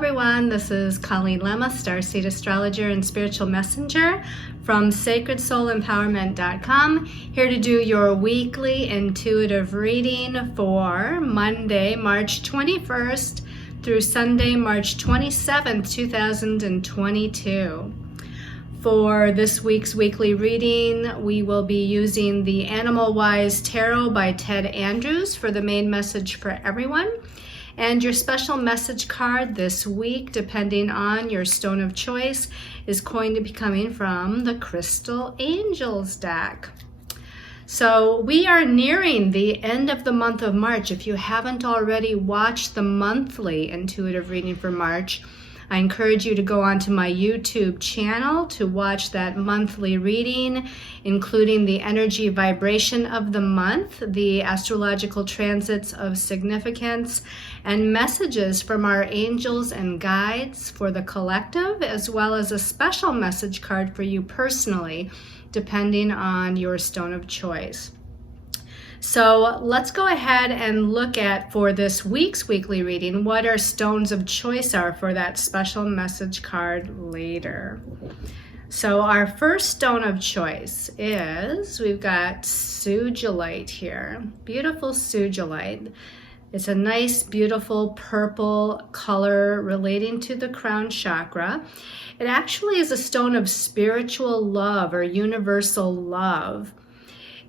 everyone, this is Colleen Lemma, Starseed Astrologer and Spiritual Messenger from SacredSoulEmpowerment.com, here to do your weekly intuitive reading for Monday, March 21st through Sunday, March 27th, 2022. For this week's weekly reading, we will be using the Animal Wise Tarot by Ted Andrews for the main message for everyone. And your special message card this week, depending on your stone of choice, is going to be coming from the Crystal Angels deck. So we are nearing the end of the month of March. If you haven't already watched the monthly intuitive reading for March, I encourage you to go onto my YouTube channel to watch that monthly reading, including the energy vibration of the month, the astrological transits of significance, and messages from our angels and guides for the collective, as well as a special message card for you personally, depending on your stone of choice. So let's go ahead and look at, for this week's weekly reading, what our stones of choice are for that special message card later. So our first stone of choice is, we've got sugilite here, beautiful sugilite. It's a nice, beautiful purple color relating to the crown chakra. It actually is a stone of spiritual love or universal love.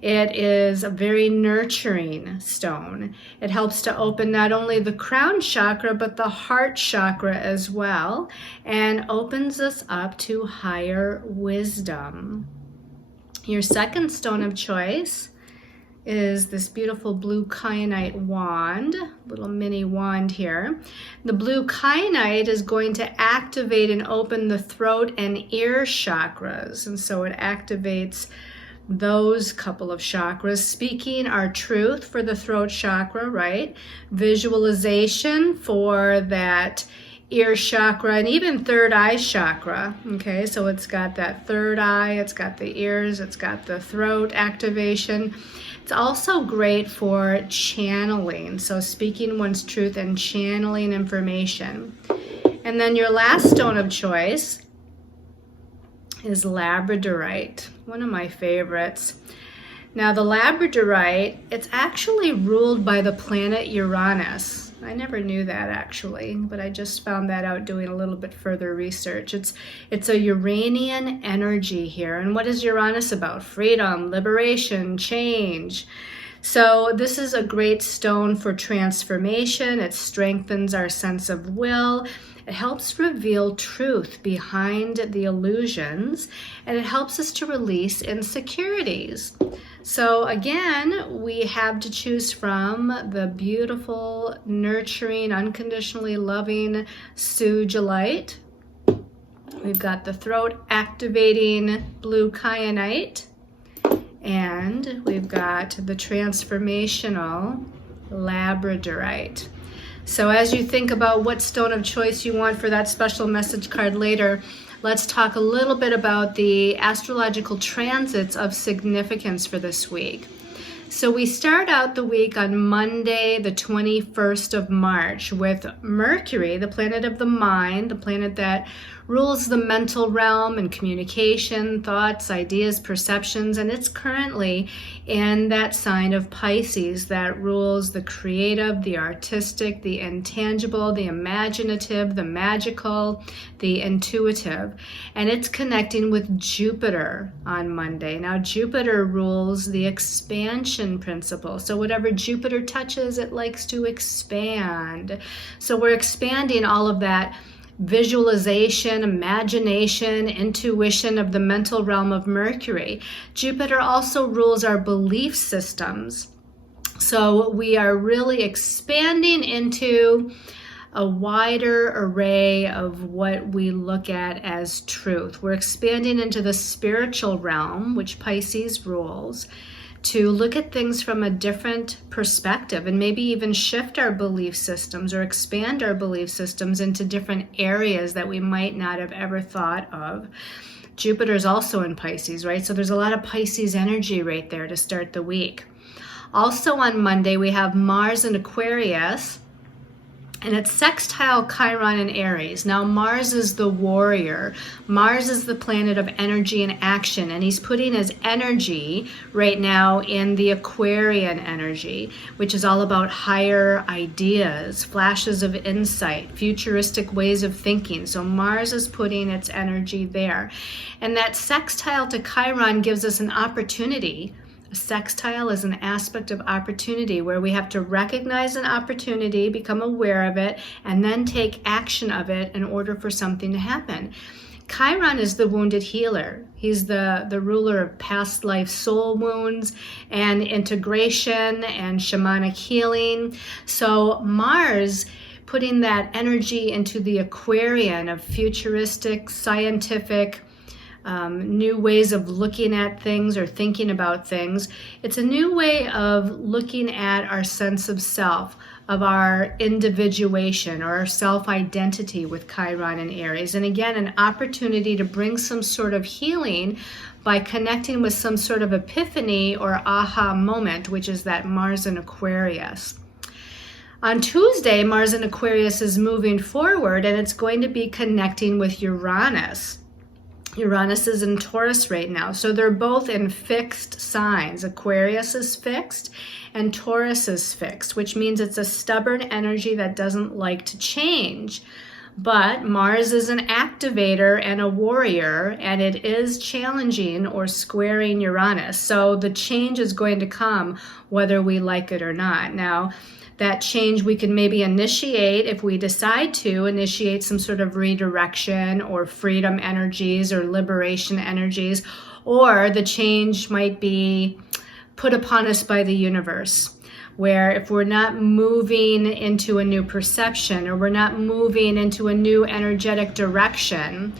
It is a very nurturing stone. It helps to open not only the crown chakra, but the heart chakra as well, and opens us up to higher wisdom. Your second stone of choice is this beautiful blue kyanite wand, little mini wand here. The blue kyanite is going to activate and open the throat and ear chakras, and so it activates those couple of chakras, speaking our truth for the throat chakra, right? Visualization for that ear chakra and even third eye chakra. Okay, so it's got that third eye, it's got the ears, it's got the throat activation. It's also great for channeling, so speaking one's truth and channeling information. And then your last stone of choice is labradorite, one of my favorites. Now the labradorite, it's actually ruled by the planet Uranus. I never knew that actually, but I just found that out doing a little bit further research. It's a Uranian energy here. And what is Uranus about? Freedom, liberation, change. So this is a great stone for transformation. It strengthens our sense of will. It helps reveal truth behind the illusions, and it helps us to release insecurities. So again, we have to choose from the beautiful, nurturing, unconditionally loving sugilite. We've got the throat activating blue kyanite, and we've got the transformational labradorite. So as you think about what stone of choice you want for that special message card later, let's talk a little bit about the astrological transits of significance for this week. So we start out the week on Monday, the 21st of March, with Mercury, the planet of the mind, the planet that rules the mental realm and communication, thoughts, ideas, perceptions, and it's currently in that sign of Pisces that rules the creative, the artistic, the intangible, the imaginative, the magical, the intuitive, and it's connecting with Jupiter on Monday. Now Jupiter rules the expansion principle, so whatever Jupiter touches, it likes to expand. So we're expanding all of that visualization, imagination, intuition of the mental realm of Mercury. Jupiter also rules our belief systems. So we are really expanding into a wider array of what we look at as truth. We're expanding into the spiritual realm, which Pisces rules, to look at things from a different perspective and maybe even shift our belief systems or expand our belief systems into different areas that we might not have ever thought of. Jupiter is also in Pisces, right? So there's a lot of Pisces energy right there to start the week. Also on Monday, we have Mars in Aquarius, And it's sextile Chiron in Aries. Now Mars is the warrior. Mars is the planet of energy and action, and he's putting his energy right now in the Aquarian energy, which is all about higher ideas, flashes of insight, futuristic ways of thinking. So Mars is putting its energy there. And that sextile to Chiron gives us an opportunity. A sextile is an aspect of opportunity where we have to recognize an opportunity, become aware of it, and then take action of it in order for something to happen. Chiron is the wounded healer. He's the ruler of past life soul wounds and integration and shamanic healing. So Mars, putting that energy into the Aquarian of futuristic, scientific, new ways of looking at things or thinking about things. It's a new way of looking at our sense of self, of our individuation or our self-identity with Chiron and Aries. And again, an opportunity to bring some sort of healing by connecting with some sort of epiphany or aha moment, which is that Mars in Aquarius. On Tuesday, Mars in Aquarius is moving forward, and it's going to be connecting with Uranus. Uranus is in Taurus right now, so they're both in fixed signs. Aquarius is fixed and Taurus is fixed, which means it's a stubborn energy that doesn't like to change. But Mars is an activator and a warrior, and it is challenging or squaring Uranus. So the change is going to come whether we like it or not. Now, that change we can maybe initiate if we decide to initiate some sort of redirection or freedom energies or liberation energies, or the change might be put upon us by the universe, where if we're not moving into a new perception or we're not moving into a new energetic direction,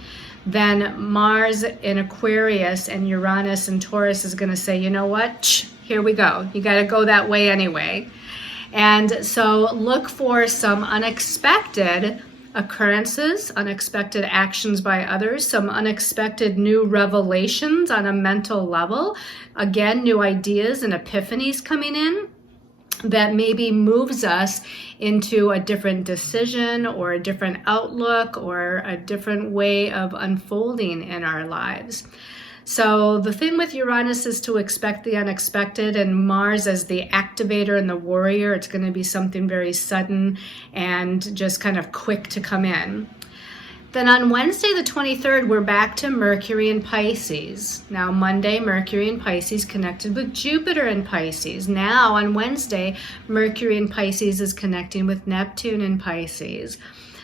then Mars in Aquarius and Uranus in Taurus is going to say, you know what, here we go. You got to go that way anyway. And so look for some unexpected occurrences, unexpected actions by others, some unexpected new revelations on a mental level. Again, new ideas and epiphanies coming in that maybe moves us into a different decision or a different outlook or a different way of unfolding in our lives. So the thing with Uranus is to expect the unexpected, and Mars as the activator and the warrior, it's going to be something very sudden and just kind of quick to come in. Then on Wednesday the 23rd, we're back to Mercury in Pisces. Now Monday, Mercury in Pisces connected with Jupiter in Pisces. Now on Wednesday, Mercury in Pisces is connecting with Neptune in Pisces.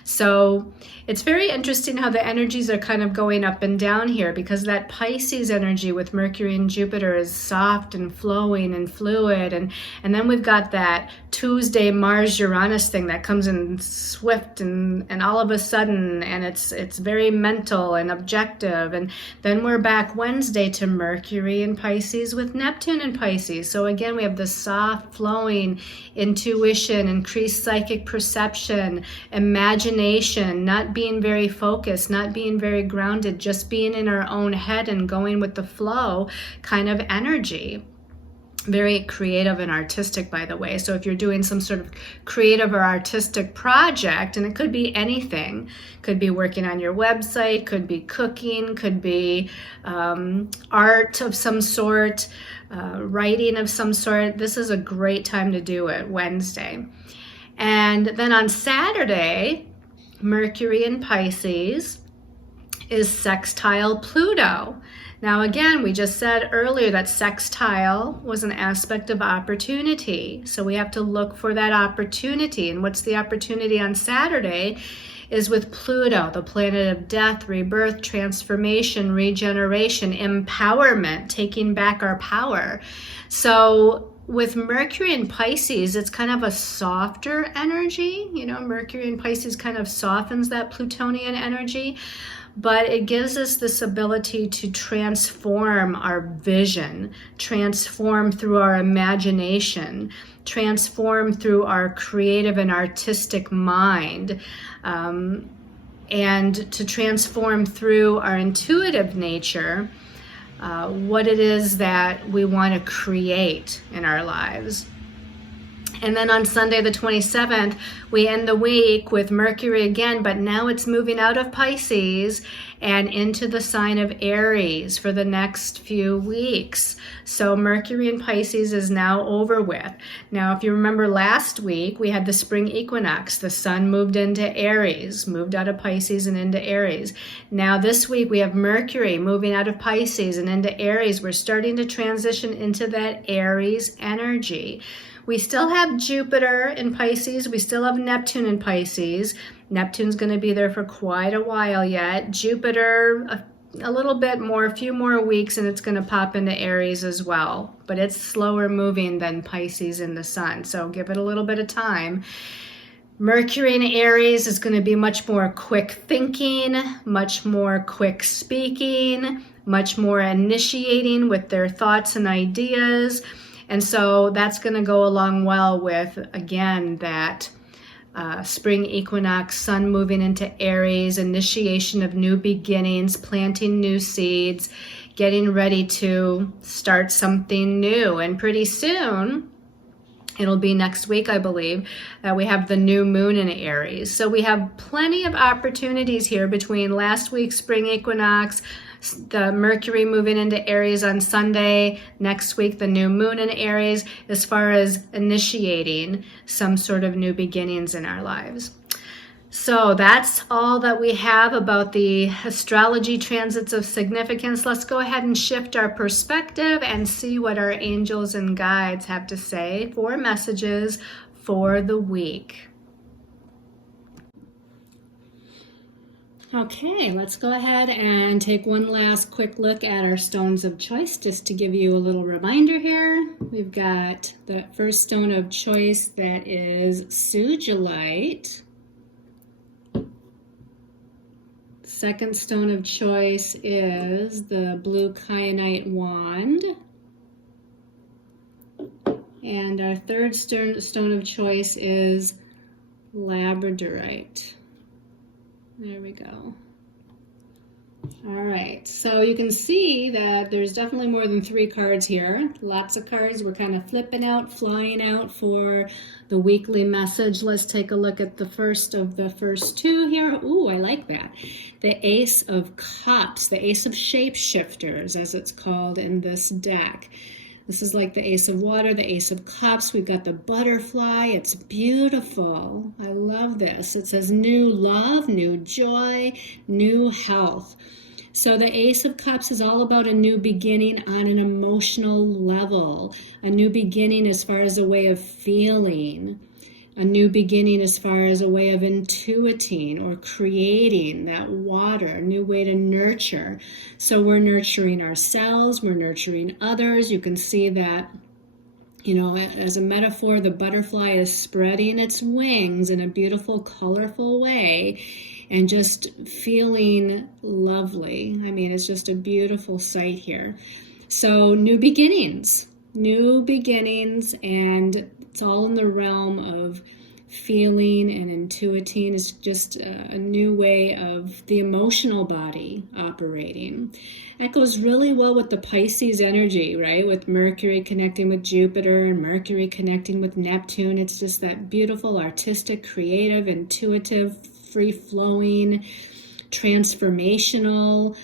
So it's very interesting how the energies are kind of going up and down here, because that Pisces energy with Mercury and Jupiter is soft and flowing and fluid. And then we've got that Tuesday Mars-Uranus thing that comes in swift and all of a sudden, and it's very mental and objective. And then we're back Wednesday to Mercury in Pisces with Neptune in Pisces. So again, we have the soft flowing intuition, increased psychic perception, imagination, not being very focused, not being very grounded, just being in our own head and going with the flow kind of energy. Very creative and artistic, by the way. So if you're doing some sort of creative or artistic project, and it could be anything, could be working on your website, could be cooking, could be art of some sort, writing of some sort, this is a great time to do it, Wednesday. And then on Saturday, Mercury in Pisces is sextile Pluto. Now again, we just said earlier that sextile was an aspect of opportunity. So we have to look for that opportunity. And what's the opportunity on Saturday is with Pluto, the planet of death, rebirth, transformation, regeneration, empowerment, taking back our power. So with Mercury in Pisces, it's kind of a softer energy. You know, Mercury in Pisces kind of softens that Plutonian energy, but it gives us this ability to transform our vision, transform through our imagination, transform through our creative and artistic mind, and to transform through our intuitive nature, what it is that we want to create in our lives. And then on Sunday the 27th, we end the week with Mercury again, but now it's moving out of Pisces and into the sign of Aries for the next few weeks. So Mercury in Pisces is now over with. Now, if you remember last week, we had the spring equinox. The sun moved into Aries, moved out of Pisces and into Aries. Now this week we have Mercury moving out of Pisces and into Aries. We're starting to transition into that Aries energy. We still have Jupiter in Pisces. We still have Neptune in Pisces. Neptune's going to be there for quite a while yet. Jupiter, a little bit more, a few more weeks, and it's going to pop into Aries as well. But it's slower moving than Pisces in the sun, so give it a little bit of time. Mercury in Aries is going to be much more quick thinking, much more quick speaking, much more initiating with their thoughts and ideas. And so that's going to go along well with, again, that spring equinox, sun moving into Aries, initiation of new beginnings, planting new seeds, getting ready to start something new. And pretty soon, it'll be next week, I believe, that we have the new moon in Aries. So we have plenty of opportunities here between last week's spring equinox, the Mercury moving into Aries on Sunday, next week the new moon in Aries, as far as initiating some sort of new beginnings in our lives. So that's all that we have about the astrology transits of significance. Let's go ahead and shift our perspective and see what our angels and guides have to say for messages for the week. Okay, let's go ahead and take one last quick look at our stones of choice, just to give you a little reminder here. We've got the first stone of choice, that is sugilite. Second stone of choice is the blue kyanite wand. And our third stone of choice is labradorite. There we go. All right, so you can see that there's definitely more than 3 cards here. Lots of cards. We're kind of flipping out, flying out for the weekly message. Let's take a look at the first of the first 2 here. Ooh, I like that. The Ace of Cups, the Ace of Shapeshifters, as it's called in this deck. This is like the Ace of Water, the Ace of Cups. We've got the butterfly. It's beautiful. I love this. It says new love, new joy, new health. So the Ace of Cups is all about a new beginning on an emotional level, a new beginning as far as a way of feeling, a new beginning as far as a way of intuiting or creating that water, a new way to nurture. So we're nurturing ourselves, we're nurturing others. You can see that, you know, as a metaphor, the butterfly is spreading its wings in a beautiful, colorful way and just feeling lovely. I mean, it's just a beautiful sight here. So new beginnings, and it's all in the realm of feeling and intuiting. It's just a new way of the emotional body operating. That goes really well with the Pisces energy, right? With Mercury connecting with Jupiter and Mercury connecting with Neptune. It's just that beautiful, artistic, creative, intuitive, free-flowing, transformational,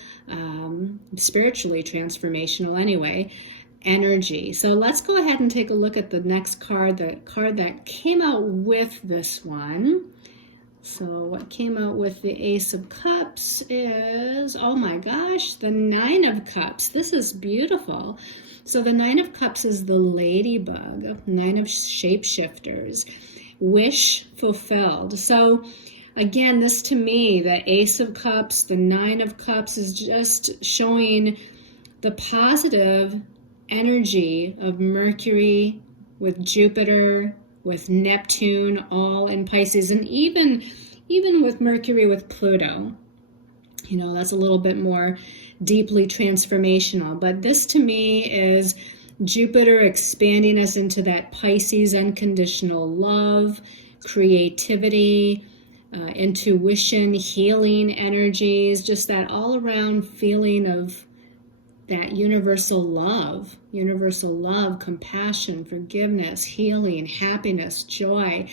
spiritually transformational anyway, energy. So let's go ahead and take a look at the next card, the card that came out with this one. So what came out with the Ace of Cups is, oh my gosh, the 9 of Cups. This is beautiful. So the 9 of Cups is the ladybug, 9 of shapeshifters, wish fulfilled. So again, this to me, the Ace of Cups, the 9 of Cups is just showing the positive energy of Mercury with Jupiter, with Neptune, all in Pisces, and even with Mercury with Pluto. You know, that's a little bit more deeply transformational. But this to me is Jupiter expanding us into that Pisces unconditional love, creativity, intuition, healing energies, just that all-around feeling of that universal love, compassion, forgiveness, healing, happiness, joy.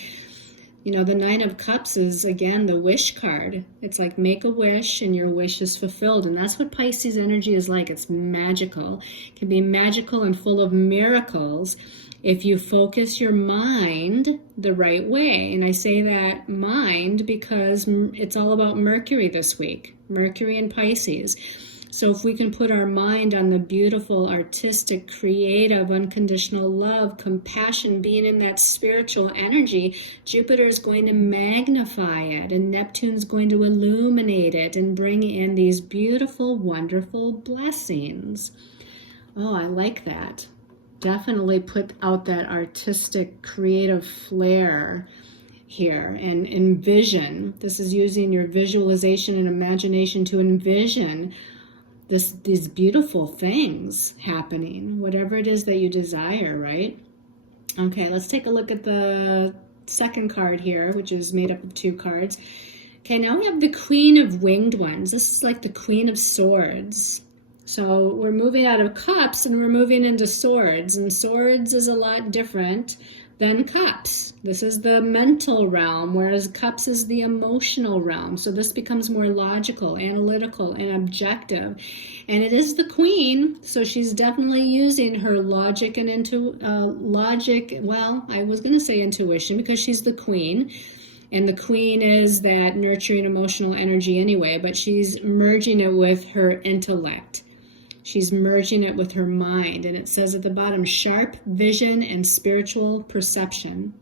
You know, the Nine of Cups is, again, the wish card. It's like make a wish and your wish is fulfilled. And that's what Pisces energy is like. It's magical. It can be magical and full of miracles if you focus your mind the right way. And I say that mind because it's all about Mercury this week. Mercury and Pisces. So if we can put our mind on the beautiful, artistic, creative, unconditional love, compassion, being in that spiritual energy, Jupiter is going to magnify it, and Neptune's going to illuminate it and bring in these beautiful, wonderful blessings. Oh, I like that. Definitely put out that artistic, creative flair here and envision. This is using your visualization and imagination to envision these beautiful things happening, whatever it is that you desire, right? Okay, let's take a look at the second card here, which is made up of 2 cards. Okay, now we have the Queen of Winged Ones. This is like the Queen of Swords. So we're moving out of cups and we're moving into swords, and swords is a lot different than cups. This is the mental realm, whereas cups is the emotional realm. So this becomes more logical, analytical, and objective. And it is the queen, so she's definitely using her logic and I was going to say intuition because she's the queen. And the queen is that nurturing emotional energy anyway, but she's merging it with her intellect. She's merging it with her mind. And it says at the bottom, sharp vision and spiritual perception.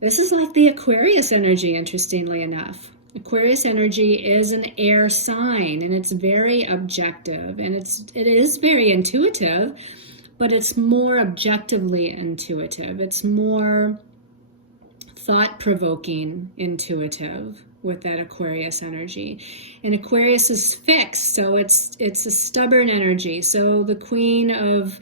This is like the Aquarius energy, interestingly enough. Aquarius energy is an air sign, and it's very objective, and it is very intuitive, but it's more objectively intuitive. It's more thought-provoking intuitive with that Aquarius energy. And Aquarius is fixed, so it's a stubborn energy. So the Queen of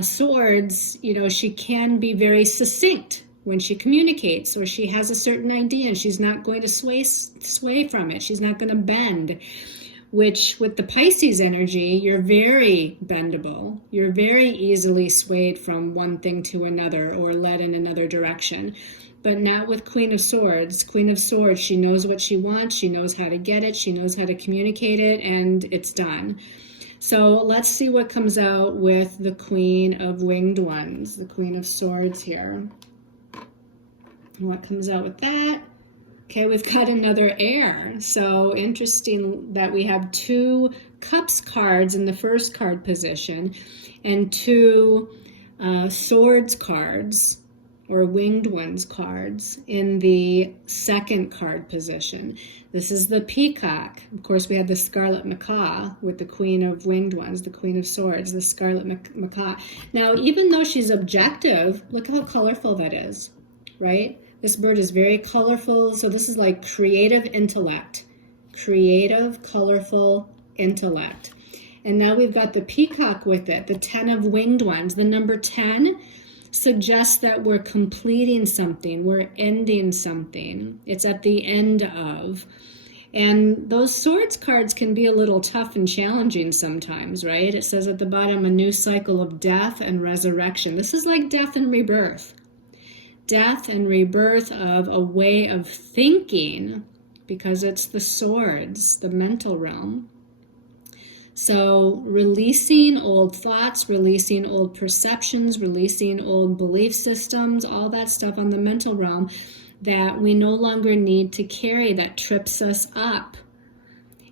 Swords, you know, she can be very succinct when she communicates, or she has a certain idea and she's not going to sway from it. She's not going to bend. Which with the Pisces energy, you're very bendable. You're very easily swayed from one thing to another or led in another direction. But not with Queen of Swords. Queen of Swords, she knows what she wants, she knows how to get it, she knows how to communicate it, and it's done. So let's see what comes out with the Queen of Winged Ones, the Queen of Swords here. What comes out with that? Okay, we've got another air. So interesting that we have 2 Cups cards in the first card position and 2 Swords cards, or Winged Ones cards, in the second card position. This is the Peacock. Of course, we had the Scarlet Macaw with the Queen of Winged Ones, the Queen of Swords, the Scarlet Macaw. Now, even though she's objective, look how colorful that is, right? This bird is very colorful, so this is like creative intellect. Creative, colorful intellect. And now we've got the Peacock with it, the 10 of Winged Ones. The number 10 suggests that we're completing something, we're ending something. It's at the end of. And those Swords cards can be a little tough and challenging sometimes, right? It says at the bottom, a new cycle of death and resurrection. This is like death and rebirth. Death and rebirth of a way of thinking, because it's the swords, the mental realm. So releasing old thoughts, releasing old perceptions, releasing old belief systems, all that stuff on the mental realm that we no longer need to carry, that trips us up.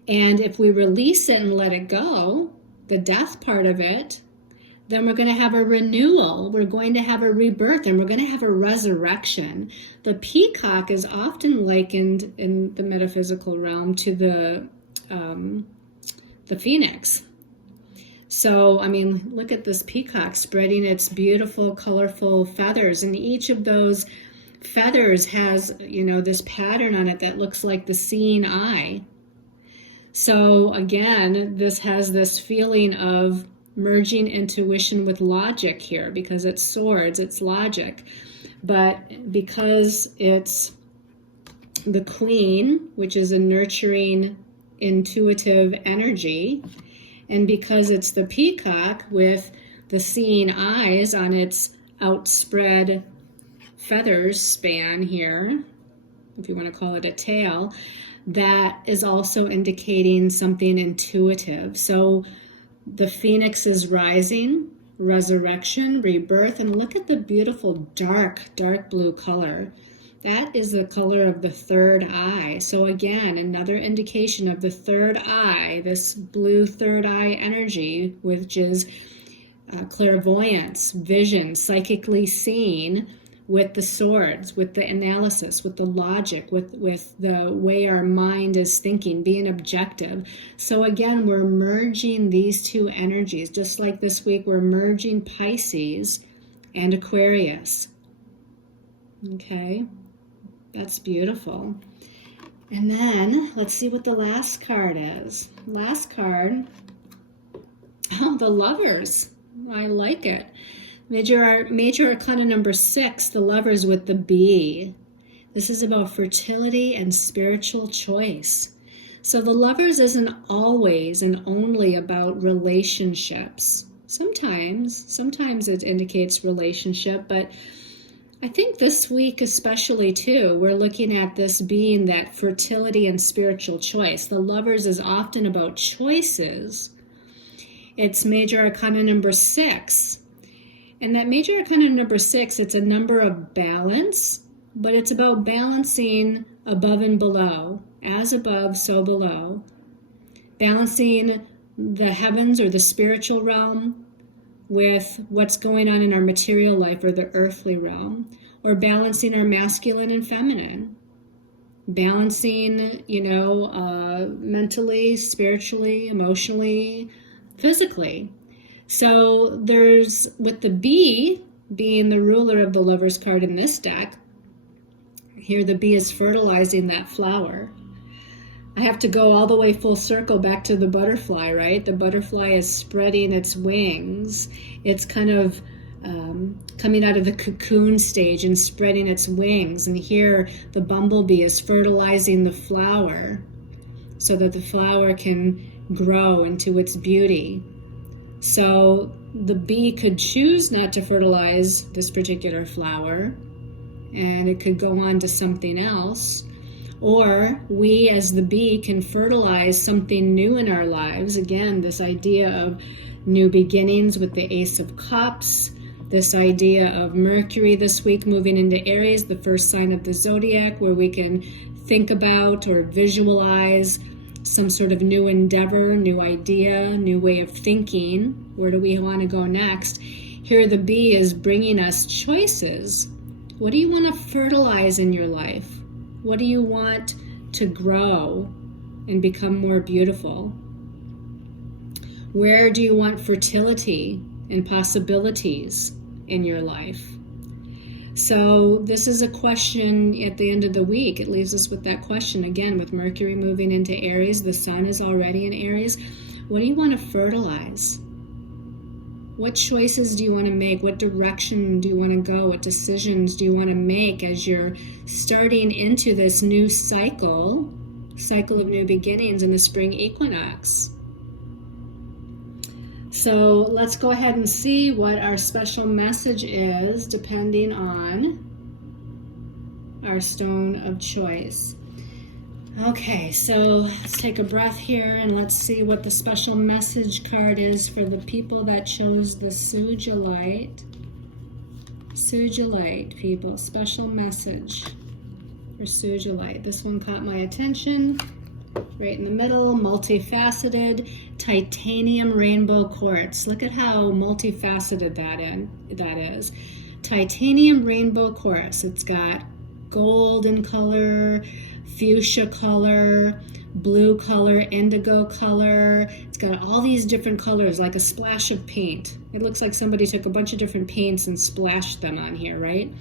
And if we release it and let it go, the death part of it, then we're going to have a renewal, we're going to have a rebirth, and we're going to have a resurrection. The peacock is often likened in the metaphysical realm to the phoenix. So, I mean, look at this peacock spreading its beautiful, colorful feathers, and each of those feathers has, this pattern on it that looks like the seeing eye. So, again, this has this feeling of merging intuition with logic here, because it's swords, it's logic. But because it's the queen, which is a nurturing, intuitive energy, And because it's the peacock with the seeing eyes on its outspread feathers span here, if you want to call it a tail, that is also indicating something intuitive. So the phoenix is rising, resurrection, rebirth, and look at the beautiful dark blue color. That is the color of the third eye. So again, another indication of the third eye, this blue third eye energy, which is clairvoyance, vision, psychically seeing, with the swords, with the analysis, with the logic, with the way our mind is thinking, being objective. So again, we're merging these two energies. Just like this week, we're merging Pisces and Aquarius. Okay, that's beautiful. And then let's see what the last card is. Last card, oh, the Lovers. I like it. Major Arcana number 6, the Lovers with the bee. This is about fertility and spiritual choice. So the Lovers isn't always and only about relationships. Sometimes it indicates relationship, but I think this week especially too, we're looking at this being that fertility and spiritual choice. The Lovers is often about choices. It's Major Arcana number 6. And that Major Arcana number 6, it's a number of balance, but it's about balancing above and below, as above, so below. Balancing the heavens or the spiritual realm with what's going on in our material life or the earthly realm, or balancing our masculine and feminine. Balancing, mentally, spiritually, emotionally, physically. So there's, with the bee being the ruler of the Lovers card in this deck, here the bee is fertilizing that flower. I have to go all the way full circle back to the butterfly, right? The butterfly is spreading its wings. It's kind of coming out of the cocoon stage and spreading its wings. And here the bumblebee is fertilizing the flower so that the flower can grow into its beauty. So the bee could choose not to fertilize this particular flower, and it could go on to something else. Or we as the bee can fertilize something new in our lives. Again, this idea of new beginnings with the Ace of Cups, this idea of Mercury this week moving into Aries, the first sign of the zodiac, where we can think about or visualize some sort of new endeavor, new idea, new way of thinking. Where do we want to go next? Here the bee is bringing us choices. What do you want to fertilize in your life? What do you want to grow and become more beautiful? Where do you want fertility and possibilities in your life? So this is a question at the end of the week. It leaves us with that question again, with Mercury moving into Aries. The sun is already in Aries. What do you want to fertilize? What choices do you want to make? What direction do you want to go? What decisions do you want to make as you're starting into this new cycle of new beginnings in the spring equinox? So let's go ahead and see what our special message is depending on our stone of choice. Okay, so let's take a breath here and let's see what the special message card is for the people that chose the Sugilite. Sugilite, people, special message for Sugilite. This one caught my attention. Right in the middle, multifaceted, titanium rainbow quartz. Look at how multifaceted that is. Titanium rainbow quartz. It's got golden color, fuchsia color, blue color, indigo color. It's got all these different colors, like a splash of paint. It looks like somebody took a bunch of different paints and splashed them on here, right?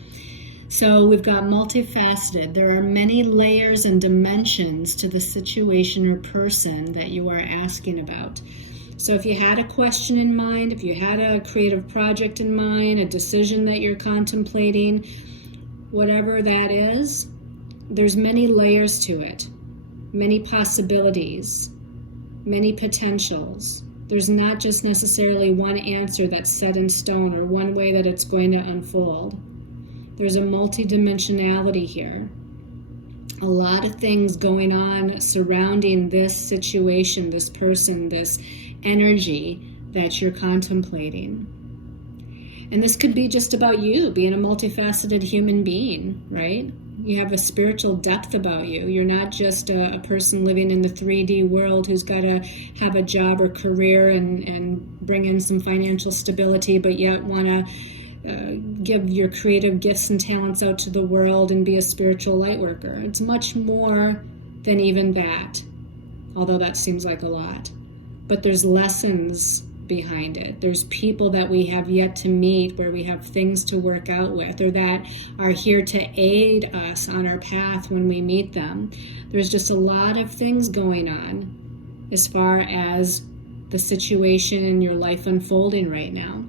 So we've got multifaceted. There are many layers and dimensions to the situation or person that you are asking about. So if you had a question in mind, if you had a creative project in mind, a decision that you're contemplating, whatever that is, there's many layers to it, many possibilities, many potentials. There's not just necessarily one answer that's set in stone or one way that it's going to unfold. There's a multidimensionality here. A lot of things going on surrounding this situation, this person, this energy that you're contemplating. And this could be just about you being a multifaceted human being, right? You have a spiritual depth about you. You're not just a person living in the 3D world who's got to have a job or career and bring in some financial stability, but yet want to give your creative gifts and talents out to the world and be a spiritual light worker. It's much more than even that, although that seems like a lot. But there's lessons behind it. There's people that we have yet to meet where we have things to work out with, or that are here to aid us on our path when we meet them. There's just a lot of things going on as far as the situation in your life unfolding right now.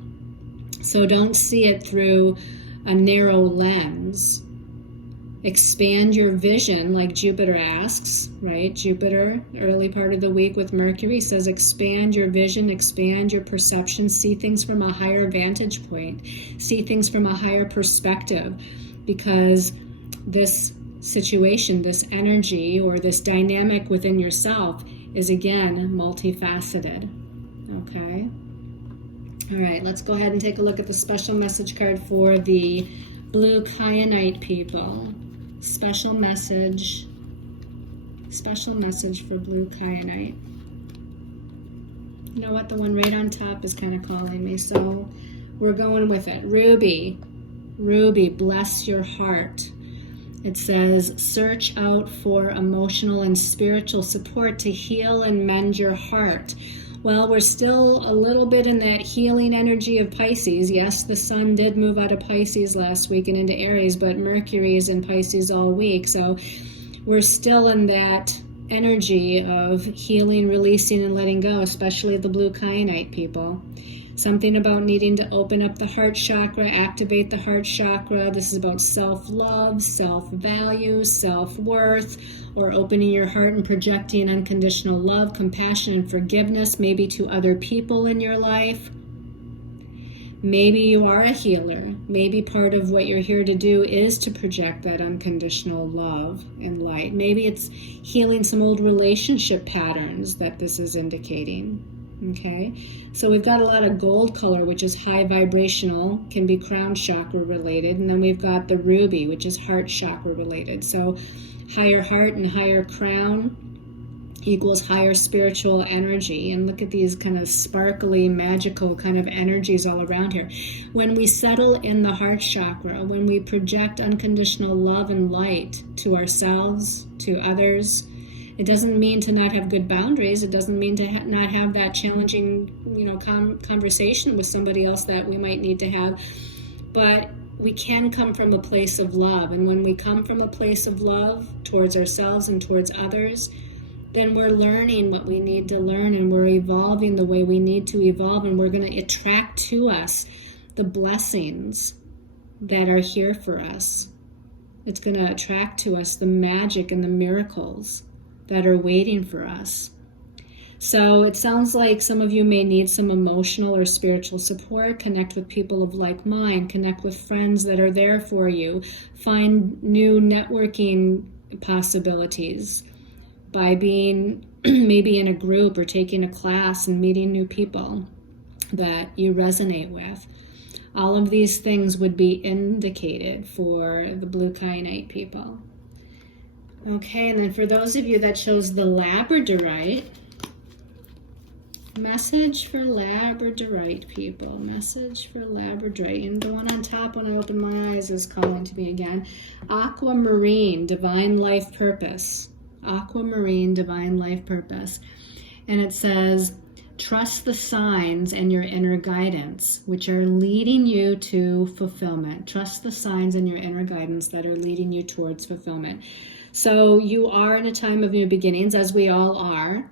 So don't see it through a narrow lens. Expand your vision, like Jupiter asks, right? Jupiter, early part of the week with Mercury, says expand your vision, expand your perception, see things from a higher vantage point, see things from a higher perspective, because this situation, this energy, or this dynamic within yourself is, again, multifaceted, okay? All right, let's go ahead and take a look at the special message card for the blue kyanite people. Special message for blue kyanite. You know what? The one right on top is kind of calling me, so we're going with it. Ruby, bless your heart. It says, search out for emotional and spiritual support to heal and mend your heart. Well, we're still a little bit in that healing energy of Pisces. Yes, the sun did move out of Pisces last week and into Aries, but Mercury is in Pisces all week. So we're still in that energy of healing, releasing, and letting go, especially the blue kyanite people. Something about needing to open up the heart chakra, activate the heart chakra. This is about self-love, self-value, self-worth, or opening your heart and projecting unconditional love, compassion, and forgiveness, maybe to other people in your life. Maybe you are a healer. Maybe part of what you're here to do is to project that unconditional love and light. Maybe it's healing some old relationship patterns that this is indicating. Okay, so we've got a lot of gold color, which is high vibrational, can be crown chakra related, and then we've got the ruby, which is heart chakra related. So higher heart and higher crown equals higher spiritual energy. And look at these kind of sparkly, magical kind of energies all around here. When we settle in the heart chakra, when we project unconditional love and light to ourselves, to others, it doesn't mean to not have good boundaries. It doesn't mean to not have that challenging, conversation with somebody else that we might need to have. But we can come from a place of love. And when we come from a place of love towards ourselves and towards others, then we're learning what we need to learn, and we're evolving the way we need to evolve, and we're going to attract to us the blessings that are here for us. It's going to attract to us the magic and the miracles that are waiting for us. So it sounds like some of you may need some emotional or spiritual support. Connect with people of like mind. Connect with friends that are there for you. Find new networking possibilities by being maybe in a group or taking a class and meeting new people that you resonate with. All of these things would be indicated for the blue kyanite people. Okay, and then for those of you that chose the labradorite, message for labradorite people, message for labradorite. And the one on top when I open my eyes is calling to me again. Aquamarine, divine life purpose. Aquamarine, divine life purpose. And it says, trust the signs and your inner guidance, which are leading you to fulfillment. Trust the signs and your inner guidance that are leading you towards fulfillment. So you are in a time of new beginnings, as we all are,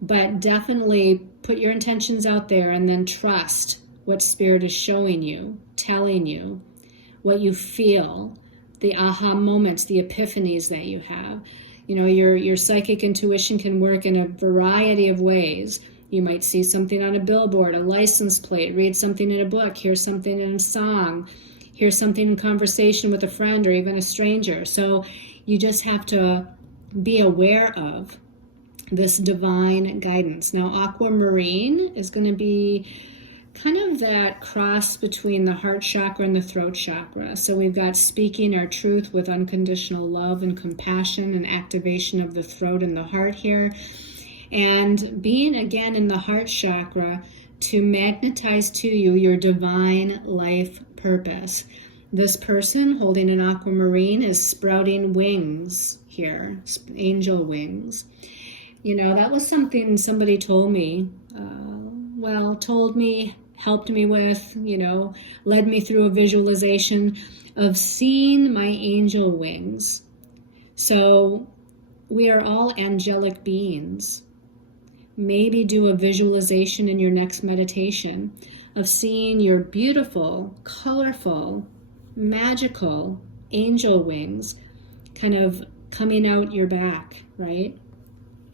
but definitely put your intentions out there and then trust what Spirit is showing you, telling you, what you feel, the aha moments, the epiphanies that you have. Your psychic intuition can work in a variety of ways. You might see something on a billboard, a license plate, read something in a book, hear something in a song, hear something in conversation with a friend or even a stranger. So you just have to be aware of this divine guidance. Now, aquamarine is going to be kind of that cross between the heart chakra and the throat chakra. So we've got speaking our truth with unconditional love and compassion and activation of the throat and the heart here. And being again in the heart chakra to magnetize to you your divine life purpose. This person holding an aquamarine is sprouting wings here, angel wings. You know, that was something somebody told me, helped me with, led me through a visualization of seeing my angel wings. So we are all angelic beings. Maybe do a visualization in your next meditation of seeing your beautiful, colorful, magical angel wings kind of coming out your back, right?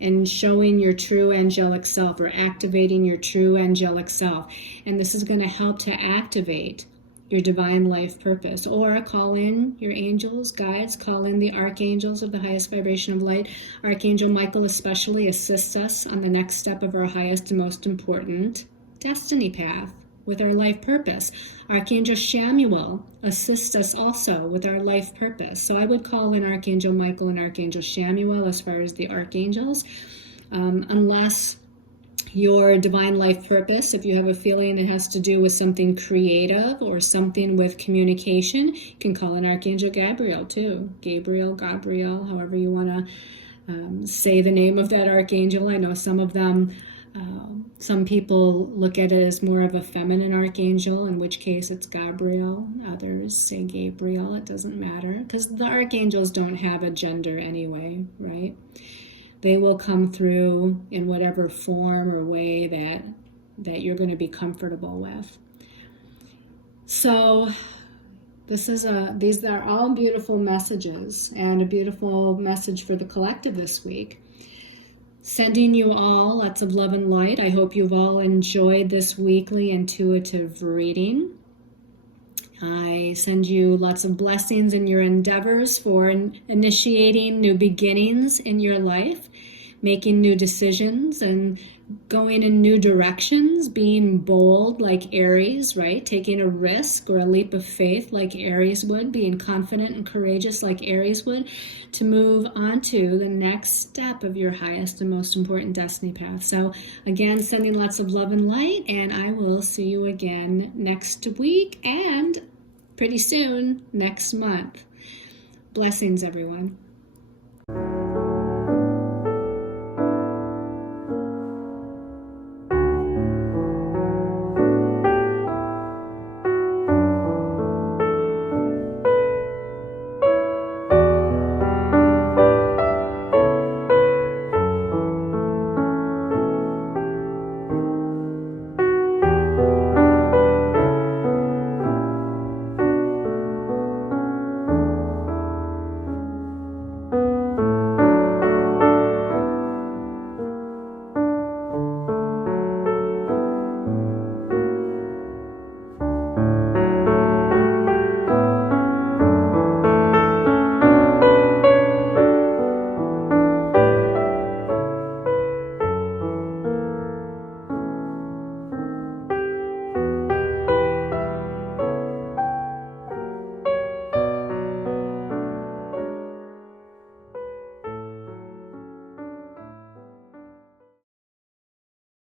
And showing your true angelic self, or activating your true angelic self. And this is going to help to activate your divine life purpose. Or call in your angels, guides, call in the archangels of the highest vibration of light. Archangel Michael especially assists us on the next step of our highest and most important destiny path with our life purpose. Archangel Shamuel assists us also with our life purpose. So I would call in Archangel Michael and Archangel Shamuel as far as the archangels, unless your divine life purpose, if you have a feeling it has to do with something creative or something with communication, you can call in Archangel Gabriel too. Gabriel, however you want to say the name of that archangel. I know some of them, some people look at it as more of a feminine archangel, in which case it's Gabriel. Others say Gabriel. It doesn't matter, because the archangels don't have a gender anyway, right? They will come through in whatever form or way that you're going to be comfortable with. So these are all beautiful messages, and a beautiful message for the collective this week. Sending you all lots of love and light. I hope you've all enjoyed this weekly intuitive reading. I send you lots of blessings in your endeavors for initiating new beginnings in your life, making new decisions and going in new directions, being bold like Aries, right? Taking a risk or a leap of faith like Aries would, being confident and courageous like Aries would, to move on to the next step of your highest and most important destiny path. So again, sending lots of love and light, and I will see you again next week and pretty soon next month. Blessings, everyone.